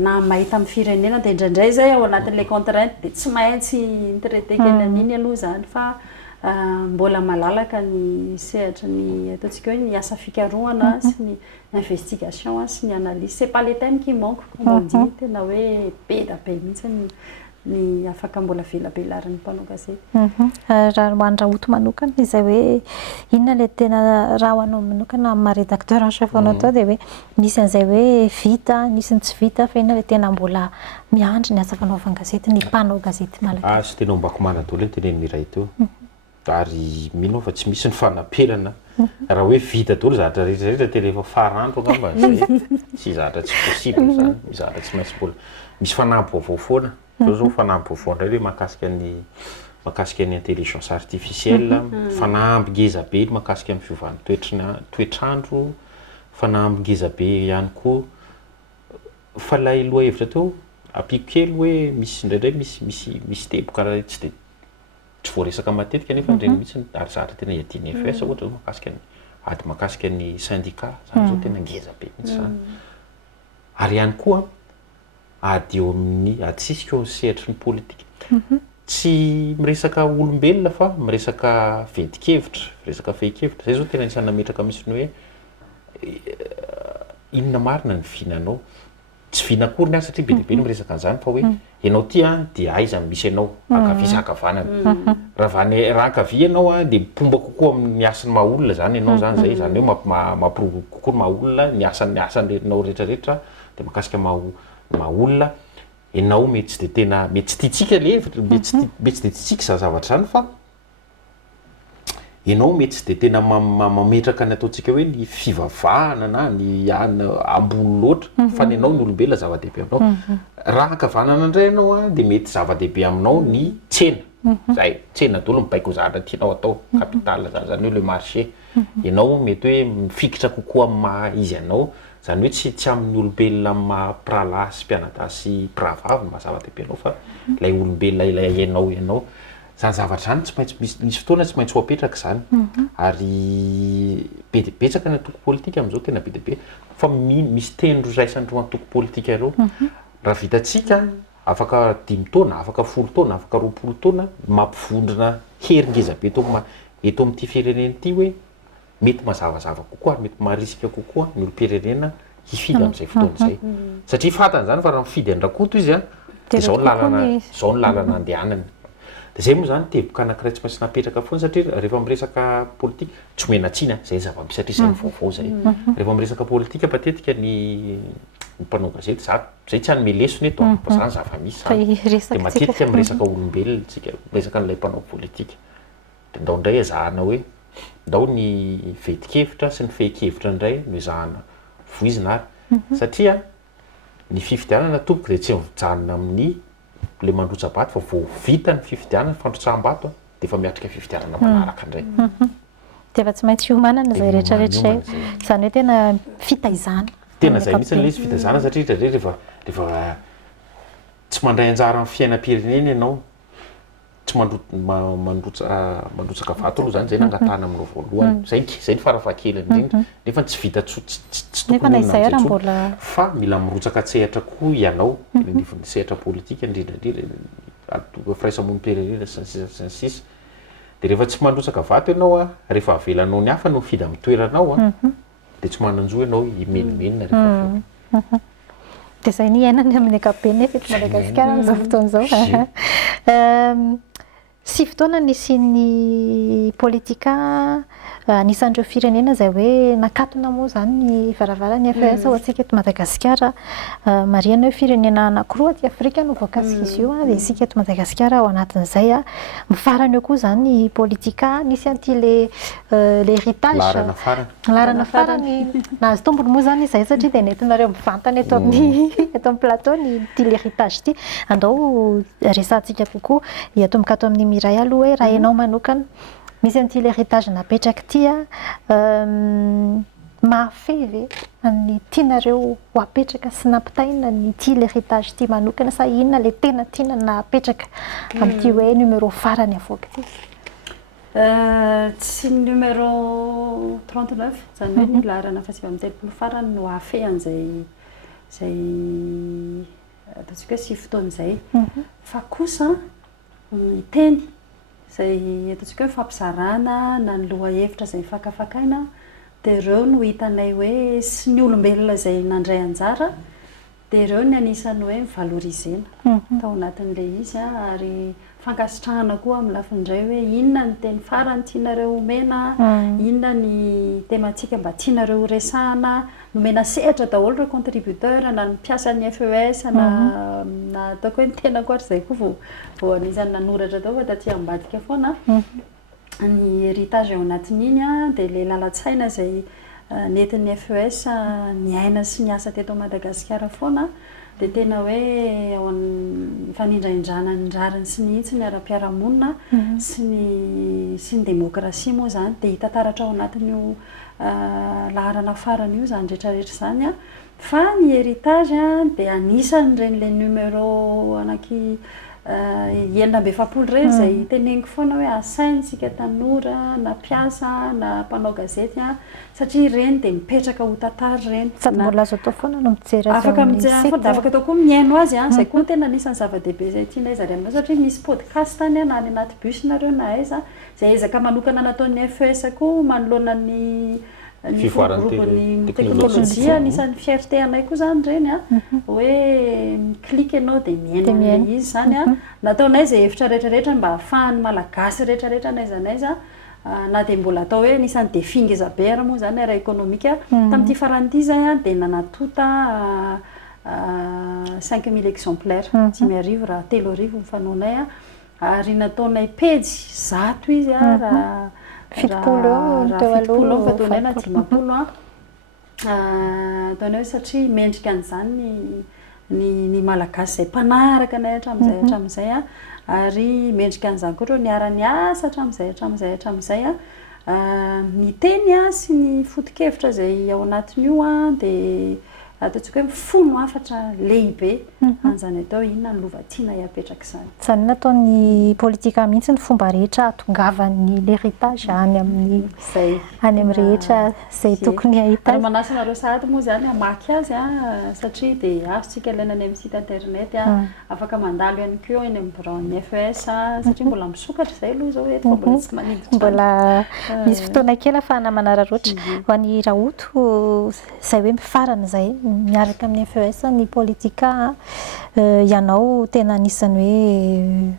na mahita amin'ny firenena dia indraindray zay ao anatin'ilay contrainte dia tsy maintsy nitraité kely an'iny aloha zany fa mbola malalaka ny sehatra ny ataontsika hoe ny asa fikarohana sy ny investigation sy ny analyse c'est pas les thèmes qui manquent comme on dit tena hoe be da be mihitsy ny afaka mbola velabelarin'ny mpanao gazety raha hoandrahoto manokana izay hoe inona le tena raha hoanao manokana marédacteur en chef atao dia hoe misy an'izay hoe vita nisy ny tsy vita fa inona le tena mbola miandry ny asa fanaovan-gazety ny mpanao gazety malagasy sy tena ombako manadolo teneny miray teo ary mino fa tsy misy ny fanapelana raha hoe vita dolo zavatra rehetrarehetra tena efa farandro angamba zay tsy zavatra tsy possible zany zavatra tsy maintsy mbola misy fanampy vaovao foana zao fanampy vaovao indray hoe mahakasika ny intelligence artificielle fanampy ngeza be mahakasika amin'ny fiovan'ny toetrandro fanampy ngeza be ihany koa fa lay loha hevitra teo apiko kely hoe misy indraindray misy tebo karaha tsy dia tsy voaresaka matetika nefa ndreny mihitsy ary zavatra tena hiadiny FES ohatra zao mahakasika ny syndicat zany zao tena ngeza be mihitsy zany ary ihany koa ady eo amin'ny atsisika eo sehatra ny politika tsy miresaka olombelona fa miresaka vedikevitra miresaka fehi-kevitra zay zao tena isany nametraka misy ny hoe inona marina ny vinanao tsy vinakory ny azy satria be deabe no miresaka an'izany fa hoe ianao ty a dia aiza misy ianao ankavia sy ankavanana raha ankavia ianao a dia mpomba kokoa amin'ny asan'ny mahaolona zany ianao zany zay zany hoe mampirovo kokoa ny mahaolona ny asanao rehetrarehetra dia makasika mahaolona ianao mety tsy dia tena mety tsy tiatsika le hevitra mety tsy dia tiatsika izany zavatra zany fa ianao mety tsy dia tena mametraka ny ataontsika hoe ny fivavahana na ny ambony loatra fa ny ianao ny olombelona zava-dehibe aminao raha ankavanana indray ianao a dia mety zava-dehibe aminao ny tsena zay tsena daholo mibaiko zahatra tianao atao kapitala zany hoe le marché ianao mety hoe mifikitra kokoa amin'ny maha izy anao zany hoe tsy amin'ny olombelona maha-pirahalahy sy mpianadahy sy mpirahavavy maha zava-dehibe anao fa ilay olombelona ilay ianao zany zavatra zany tsy maintsy misy fotoana tsy maintsy ho apetraka zany ary be dia betsaka ny antoko politika amin'izao tena be dia be fa misy tendro raisandro antoko politika ireo raha vitantsika afaka 5 taona afaka 10 taona afaka 20 taona mampivondrona heringeza be eto amin'ity firenena ity hoe mety mazavazava kokoa ary mety maharisika kokoa ny olo-pirenena hifidy amin'izay fotoana izay satria fatany zany fa raha mifidy andrakoto izy a dia zao ny lalana andehanany dia zay moa zany teboka anankiray tsy maintsy napetraka foana satria rehefa miresaka politika tsy omena tsina zay zava-misy satria zay ny vaovao zay rehefa miresaka politika matetika ny mpanao gazety zay tsy hanome lesony eto fa zany zava-misy dia matetika miresaka olombelona tsika miresaka n'ilay mpanao politika dia ndao indray ezahana hoe ndao ny vetikevitra sy ny fehi-kevitra indray no ezahana voizina ary satria ny fifidianana tompoko dia tsy mijanona amin'ny le mandrotsa-bato fa vao vita ny fifidianana fandrotsaham-bato dia efa miatrika fifidianana manaraka indray dia efa tsy maintsy iomanana zay rehetrarehetra zany hoe tena fitaizana tena zay mihitsy nle izy fitaizana satria rehefa tsy mandray anjara amin'ny fiainam-pirenena ianao tsy mandrotsaka vato aloha zany zay nangatana aminao voalohany zay ny farafahakeliny indrindra nefa tsy vita tsy tokony fa mila mirotsaka tsehatra koa ianao ny sehatra politika indrindra firaisamonim-pirenena sy ny sisa dia rehefa tsy mandrotsaka vato ianao a rehefa avelanao ny hafa no mifidy amin'ny toeranao a dia tsy mananjo ianao imenomenona rehefa dia zay ny iainany amin'ny ankapobeny nefa eto Madagasikara amin'izao fotoana izao sy fotoana nisian'ny politika anisan'ireo firenena izay hoe nakatona moa zany ny varavarany FES ho antsika eto Madagasikara marihana hoe firenena anankiroa aty Afrika no voakasika izy io dia isika eto Madagasikara ao anatin'izay mifarana eo koa zany ny politika nisy an'ity le héritage larana farany nahazo tombony moa zany izay satria dia nentinareo mivantana eto amin'ny plateau ity l'héritage ity andao resantsika kokoa eto mikato amin'ny miray aloha hoe raha ianao manokana misy an'ity l'héritage napetraka ity mahafehy ve ny tianareo ho apetraka sy nampitaina nyty l'héritage ity manokana sa inona le tena tiana napetraka amin'ity hoe numéro farany avoaka ity tsy numéro 39 zany hoe ny larana fa 7 farany no hafehy an'izay ataontsika hoe 6 fotoana izay fa kosa ny teny zay ataontsika hoe fampizarana na ny loha-hevitra izay fakafakaina dia ireo no hitanay hoe sy ny olombelona izay nandray anjara dia ireo ny anisany hoe mivalorizena tao anatin'ilay izy ary fankasitrahana koa amin'ny lafindray hoe inona ny teny farany tianareo omena inona ny tematika mba tianareo resahana nomena sehatra daholo ireo contributeur na ny mpiasan'ny FES na ataoko hoe ny tena koatra izay koa vao anisany nanoratra tao fa taty ambadika foana ny héritage ao anatin'iny dia le lalan-tsaina izay nentin'ny FES ny aina sy ny asa teto Madagasikara foana dia tena hoe fanindrandrana ny rariny sy ny hitsy ny ara-piarahamonina sy ny demokrasia moa zany dia hita taratra ao anatin'io laharana farany io zany rehetrarehetra zany fa ny héritage dia anisan'ireny le numéro anaky 970 ireny izay teneniko foana hoe asaintsika tanora na mpiasa na mpanao gazety satria ireny dia mipetraka ho tantara ireny sady mbola azo atao foana no mijery azy afaka mijery foana dia afaka atao koa miaino azy izay koa tena anisan'ny zava-dehibe izay tianay zary aminao satria misy podcast tany na any anaty bus nareo na aiza izay ezaka manokana nataon'ny FES koa manoloana ny ny fivoaran'ny teknôlôjia anisan'ny fierté anay koa zany reny a hoe miklika ianao dia miaina izy zany a nataonay zay hevitra rehetrarehetra mba ahafahany malagasy rehetrarehetra naiza naiza na dia mbola atao hoe nisan'ny défi ngeza be ary moa zany ara économique tamin'ity faran'ity zay a dia nanatota 5000 exemplaires 5,000 raha 3,000 mifanaonay a ary nataonay pejy 100 izy a raha 70 fataonay na 50 ataonay hoe satria mendrika an'izany ny malagasy zay mpanaraka anay hatramin'izay a ary mendrika an'izany koa ohatry niara-ny asa hatramin'izay a ny teny a sy ny foto-kevitra zay ao anatin'io a dia ataontsika hoe mifono afatra lehibe an'izany atao inona ny lova-tiana hiapetraka izany. Izany nataon'ny politika mihitsy ny fomba rehetra ahatongavany l'héritage any amin'ny rehetra izay tokony ahita. Ary manasa anareo sahady moa zany hamaky azy satria dia azontsika ilaina any amin'ny site internet afaka mandalo ihany koa eny amin'ny bureau-ny FES satria mbola misokatra izay aloha zao eto fa mbola tsy maniditra. Mbola misy fotoana kely ahafahana manararaotra ho an'ny rahoto izay hoe mifarana izay miaraka amin'ny FES ny politika ianao tena anisany hoe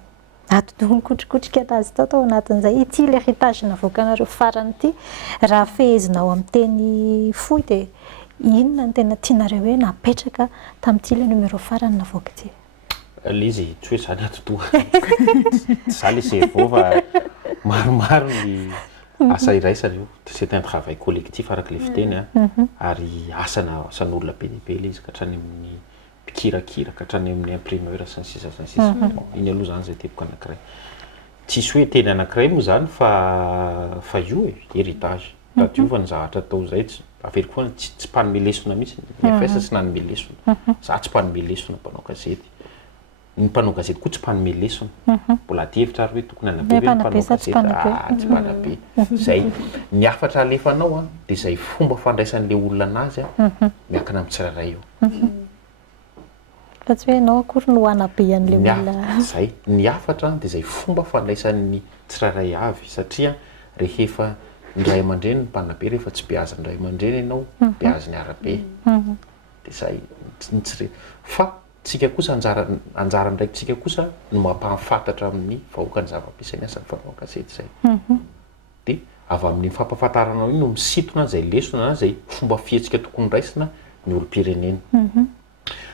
atodony kotrikotrika tazy tao anatin'izay ity l'héritage navoakanareo farany ity raha fehezinao amin'ny teny fohy dia inona ny tena tianareo hoe napetraka tamin'ity le numéro farany navoaka ity. Lizy tsy hoe zany atodoha za le cerveau fa maromaro ny asa iraisana io c'est un travail collectif araka le fiteny ary asan'olona be dia be le izy ka hatrany amin'ny mpikirakira ka hatrany amin'ny imprimeur sy ny sisa iny aloha zany zay tepoko anankiray tsisy hoe teny anankiray moa zany fa io héritage tadiovany zavatra atao zay averiko foana tsy mpanome lesona mihitsy FS sy nanome lesona za tsy mpanome lesona mpanao gazety ny mpanao gazety koa tsy mpanome lesona mbola hevitra ary hoe tokony anabe hoe mpanao gazety tsy mpanabe zay ny afatra alefanao a dia zay fomba fandraisan'le olona anazy miankina amin'ny tsirairay io fa tsy hoe anao akory no anabe an'le olona zay ny afatra dia zay fomba fandraisan'ny tsirairay avy satria rehefa ny ray aman-dreny ny mpanabe rehefa tsy beaza ny ray aman-dreny ianao beazy ny arabe dia zay fa tsika kosa anjara ndraikitsika kosa no mampahafantatra amin'ny vahoaka ny zava-pisainy asa ny fanao gazety zay dia avy amin'ny fampafantarana iny no misintona zay lesona na zay fomba fihetsika tokony raisina ny olom-pirenena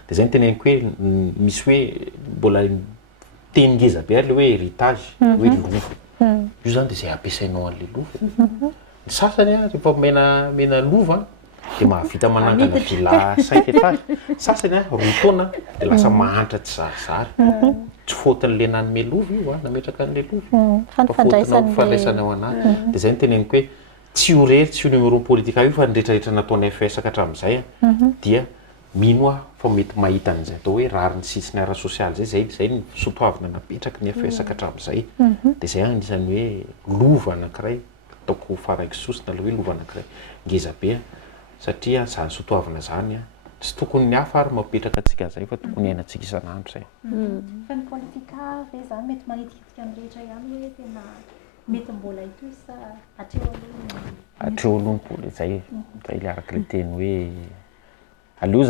dia zay ny teneniko hoe misy hoe mbola teny ngeza be ary le hoe héritage hoe lova io zany dia zay ampiasainao an'le lova ny sasany rehefa mena lova dia mahavita manangana villa 5 étage sasany roa taona dia lasa mahantra tsy zarizary tsy fôtin'le nanome lova io nametraka an'le lova fandraisana ao anaty dia zay ny teneniko hoe tsy ho rery tsy ho numéro politika io fa ny rehetrarehetra nataonay FS ka hatramin'izay dia mino fa mety mahita an'izay atao hoe rary ny sisiny ara-sosialy zay ny sotoavina napetraka ny FS ka hatramin'izay dia zay anisany hoe lova anankiray ataoko faraiky sosina le hoe lova anankiray ngeza be satria zany sotoavina zany tsy tokony ny hafa ary mapetraka antsika zay fa tokony hainantsika isan'andro zay fa ny politika ve zany mety manitikitika amin'ny rehetra ihany hoe tena mety mbola ito sa atreo aloha zay le araka le teny hoe aleo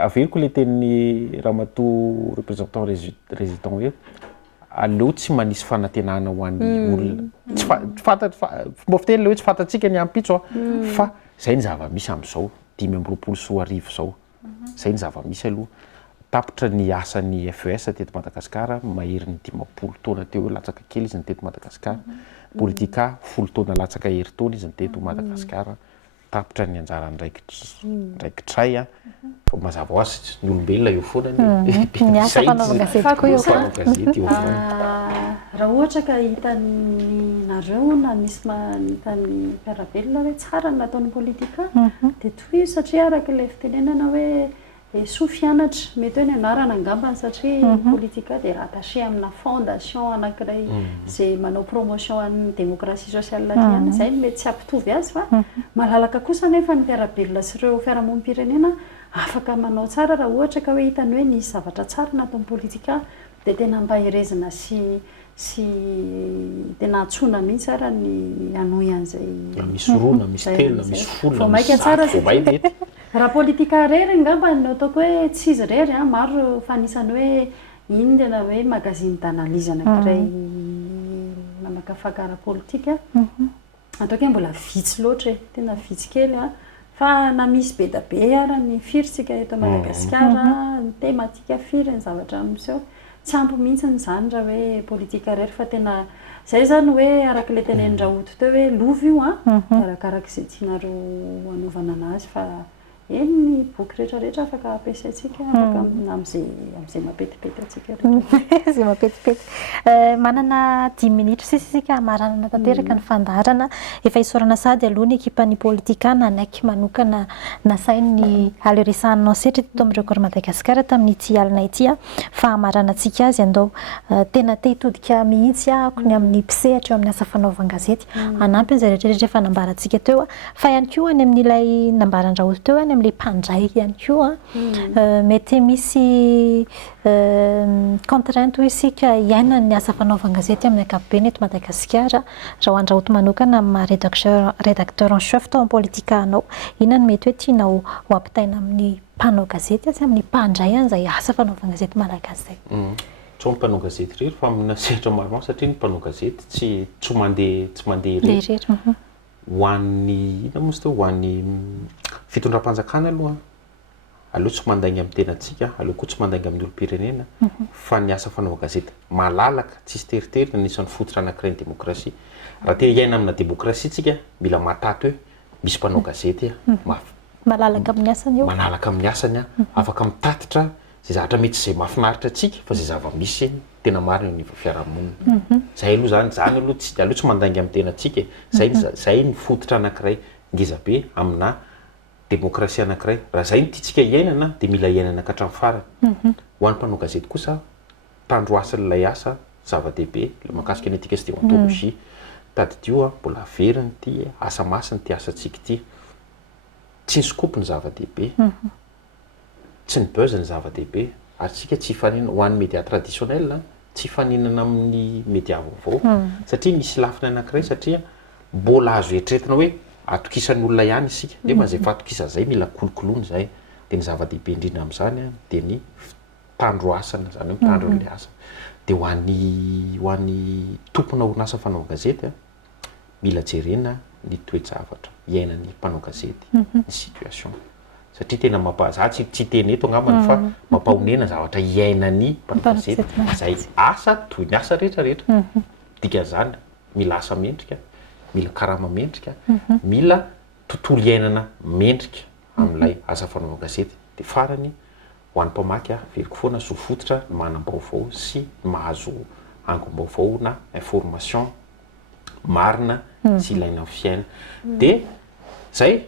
averiko le tenin'ny ramatoa représentant résident hoe aleo tsy manisy fanantenana ho an'ny olona tsy fomba fiteny le hoe tsy fantatsika ny ampitso fa zay ny zava-misy amin'izao 5 zao zay ny zava-misy aloha tapitra ny asan'ny FES teto Madagasikara maherin'ny 50 taona teo latsaka kely izy ny teto Madagasikara politika 10 taona latsaka herintaona izy ny teto Madagasikara tapitra ny anjarany raikitray mazava ho azy ny olombelona eo foana ny asa fanaovana gazety koa eo foana raha ohatra ka hitany nareo na misy mahitany mpiarabelona hoe tsara ny nataon'ny politika dia toy satria araka ilay fitenenana hoe soa fianatra mety hoe ny anarana angambany satria politika dia rattaché amina fondation anankiray zay manao promotion an'ny démocratie sociale ihany zay mety tsy ampitovy azy fa malalaka kosa nefa ny mpiarabelona sy ireo fiarahamonim-pirenena afaka manao tsara raha ohatra ka hoe hitany hoe nisy zavatra tsara nataon'ny politika dia tena mba herezina sy sy tena antsona mihitsy ara ny anoy an'izay misy rona misy telona misy folona maika tsara vomay mety raha politika rery ngamba no ataoko hoe tsy izy rery a maro fa anisany hoe iny tena hoe magazine d'analyse anankiray namakafakara politika ataoko hoe mbola vitsy loatra e tena vitsy kely a fa na misy be da be ara ny firitsika eto Madagasikara ny tematika firy ny zavatra amin'izao tsy ampy mihitsy nyzany raha hoe politika rery fa tena zay zany hoe arak'ilay tenen'Raoto teo hoe lova io a arakarak'izay tianareo anaovana anazy fa eny ny boky rehetrarehetra afaka ampiasaitsika afaka am'izay mapetipety atsika zay mapetipety manana 10 minitra sisa isika maranana tanteraka ny fandaharana efa isorana sady aloha ny ekipan'ny politika nanaiky manokana nasainy aleoresananao setra teto amin'ireo kor Madagasikara tamin'ity alina ity fa amaranantsika azy andao tena te hitodika mihitsy ako ny amin'ny mpisehatra eo amin'ny asa fanaovan-gazety anampy an'izay rehetrarehetra fanambarantsika teo fa ihany koa any amin'ilay nambaran-Raoto teo any amin'ilay mpandray ihany koa mety misy contrainte isika iainana ny asa fanaovan-gazety amin'ny ankapobeny eto Madagasikara raha ho an-Raoto manokana amin'ny rédacteur en chef tao politika anao inona no mety hoe tianao ho ampitaina amin'ny mpanao gazety sy amin'ny mpandray an'izay asa fanaovan-gazety malagasy zay tsy mpanao gazety rery fa amina sehatra maromaro satria ny mpanao gazety tsy mandeha rery ho an'ny inona moa teo ho an'ny fitondram-panjakana aloha tsy mandainga amin'ny tenatsika aloha koa tsy mandainga amin'ny olo-pirenena fa ny asa fanaova gazety malalaka tsisy teritery anisan'ny fototra anankiray ny demokrasia raha te iaina amina demokrasia tsika mila matato hoe misy mpanao gazety malalaka amin'ny asany io manalaka amin'ny asany afaka mitatitra zay zavatra mety zay mahafinaritra atsika fa zay zava-misy tena marina ny fiarahamonina zay aloha zany aloha tsy mandainga amin'ny tenatsika zay ny fototra anankiray ngezabe amina demokrasia anankiray raha zay ny tiatsika iainana dia mila iainana ka hatramin'ny farany ho an'ny mpanao gazety kosa tandroasan'ilay asa zava-dehibe mahakasika ny etika sy déontologie tadidio mbola averiny ty asa masiny ty asantsika ty tsy ny skopo ny zava-dehibe tsy ny buzz ny zava-dehibe ary tsika tsy hifaninana ho an'ny média traditionnel tsy hifaninana amin'ny média vaovao satria misy lafiny anankiray satria mbola azo eritreretina hoe atokisan'ny olona ihany isika nefa zay fatokisa zay mila kolokoloana zay dia ny zava-dehibe indrindra amin'izany dia ny tandroasana zany hoe mitandro an'ilay asa dia ho an'ny tompona orinasa fanaova gazety mila jerena ny toe-javatra iainan'ny mpanao gazety ny situation satria tena za tsy teny eto angambany fa mampahonena zavatra iainan'ny mpanao gazety zay asa toy ny asa rehetrarehetra dikan'izany mila asa mendrika mila karama mendrika mila tontolo iainana mendrika amin'ilay asa fanaova gazety dia farany ho an'ny mpamaky veriko foana so fototra ny manam-baovao sy mahazo angom-baovao na information marina sy ilaina amin'ny fiaina dia zay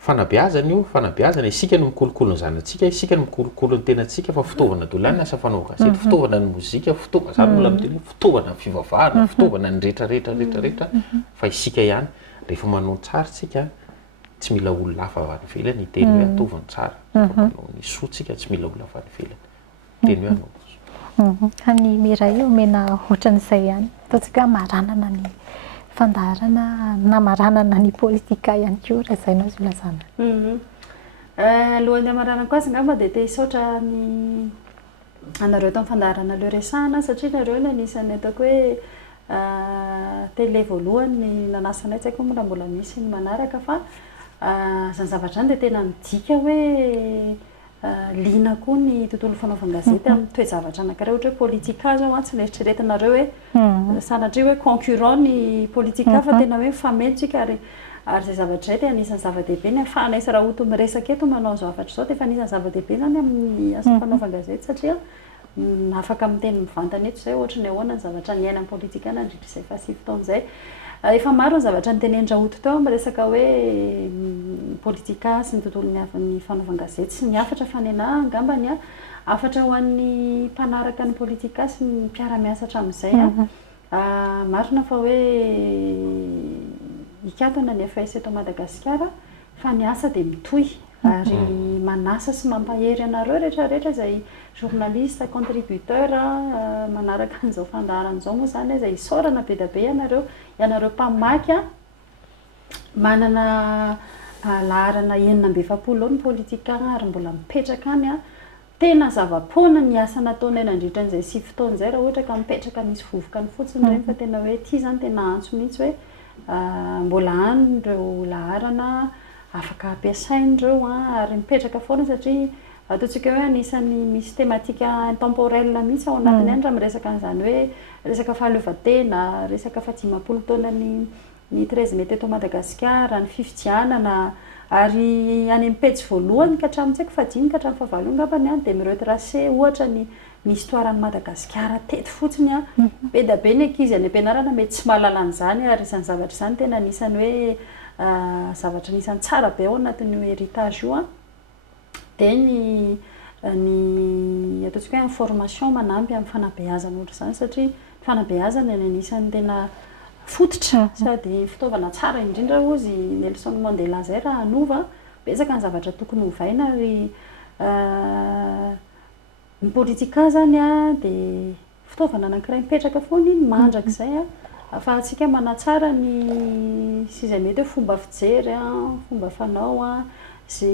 fanabeazana io fanabeazana isika no mikolokolony zanatsika isika no mikolokolony tenatsika fa fitaovana dolany asa fanaova gazety fitaovana ny mozika fitaovana zany olona miteny fitaovana ny fivavahana fitaovana ny rehetrarehetra fa isika ihany rehefa manao tsara tsika tsy mila olona hafa avy any ivelany iteny hoe ataovany tsara manao ny soa tsika tsy mila olona avy any ivelany teny hoe anao any miray io mena ohatran'izay ihany ataontsika maranana ny fandaharana na maranana ny politika ihany koa raha izay nao zolazana alohan'ny amaranako azy ngamba dia te hisaotra ny anareo tao fandaharana leo resahana satria nareo ny anisany ataoko hoe tele voalohany nanasanay tsy haiko moa raha mbola misy ny manaraka fa zany zavatra zany dia tena midika hoe liana koa ny tontolo fanaovan-gazety amin'ny toe-javatra anankiray ohatra hoe politika zao tsy leritreretinareo hoe sanatria hoe concurrent ny politika fa tena hoe mifamelotsika ary zay zavatra zay dia anisan'ny zava-dehibe ny ahafahana isa Raoto miresaka eto manao zavatra zao dia efa anisan'ny zava-dehibe zany amin'ny asa fanaovan-gazety satria afaka miteny mivantana eto zay ohatra ny ahoana ny zavatra ny aina amin'ny politika nandritra izay fa 7 taona zay efa maro ny zavatra nitenen'Raoto teo miresaka hoe politika sy ny tontolo ny fanaovan-gazety sy ny afatra fanenaha angambany afatra ho an'ny mpanaraka ny politika sy ny mpiara-miasa hatramin'izay marina fa hoe hikatona ny FAS eto Madagasikara fa ny asa dia mitohy ary manasa sy mampahery anareo rehetrarehetra zay journaliste contributeur manaraka an'izao fandaharan'izao moa zany zay isaorana be da be ianareo mpamaky manana laharana 9 ny politika ary mbola mipetraka any tena zava-poana ny asa nataonay nandritra an'izay 7 taona zay raha ohatra ka mipetraka misy vovoka ny fotsiny regny fa tena hoe ty zany tena antso mihitsy hoe mbola any reo laharana afaka ampiasain'ireo ary mipetraka foana satria ataontsika hoe anisany misy thématique intemporelle mihitsy ao anatiny any raha miresaka an'izany hoe resaka fahaleovan-tena, resaka fahadimampolo taona ny 13 mai teto Madagasikara, ny fifidianana ary any amin'ny-pejy voalohany ka hatramin'ny tsy haiko fahadimy ka hatramin'ny fahavalo angambany any dia miretracé ohatra ny histoiran'i Madagasikara teto fotsiny be da be ny ankizy any am-pianarana mety tsy mahalala an'izany ary isan'ny zavatra izany tena anisany hoe zavatra anisany tsara be ao anatin'io héritage io dia ny ataontsika hoe information manampy amin'ny fanabeazana ohatra izany satria ny fanabeazana ny anisany tena fototra sady fitaovana tsara indrindra ozy Nelson Mandela zay raha anova betsaka ny zavatra tokony hovaina ary ny politika zany dia fitaovana anankiray mipetraka foana iny mandraka zay ahafahantsika manatsara ny sy izay mety hoe fomba fijery fomba fanao sy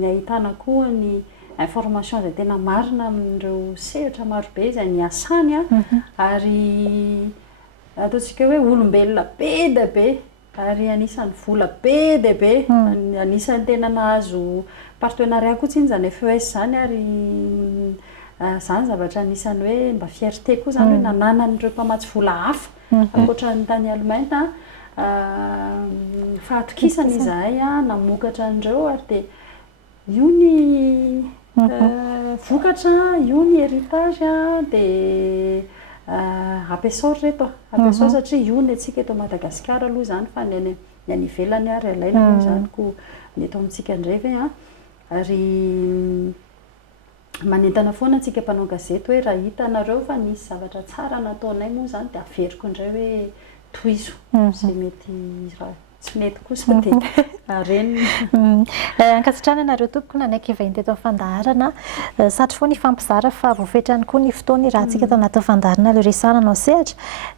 ny ahitana koa ny information zay tena marina amin'ireo sehatra marobe izay ny asany ary ataontsika hoe olombelona be da be ary anisany vola be da be anisany tena nahazo partenariat koa tsiny zany FES zany ary zany zavatra anisany hoe mba fierté koa zany hoe nananan'ireo mpamatsy vola hafa ankoatran'ny tany Allemagne fahatokisana izahay namokatra an'ireo ary dia io ny vokatra io ny héritage dia ampiasao reto ampiasao satria io ny atsika eto Madagasikara aloha zany fa ny any ivelany ary alaina moa zany ko ny eto amintsika indray ve ary manentana foana antsika mpanao gazety hoe raha hitanareo fa nisy zavatra tsara nataonay moa zany dia averiko indray hoe toizo zay mety raha tsy mety kosa dia reniny ankasitrana anareo tompoko nanaiky vahiny teto fandaharana satry foana ifampizara fa voafetrany koa ny fotoana raha antsika tao anaty fandaharana ilay resana anao sehatra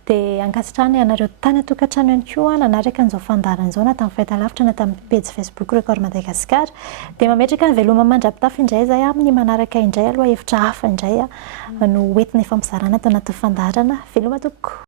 dia ankasitrana anareo tany atokantrano ihany koa nanaraka an'izao fandaharana izao na tamin'ny fahitalavitra na tamin'ny pejy Facebook Record Madagasikara dia mametraka ny veloma mandrapitafy indray zay amin'ny manaraka indray aloha hevitra hafa indray no hoentina ifampizarana tao anaty fandaharana veloma tompoko.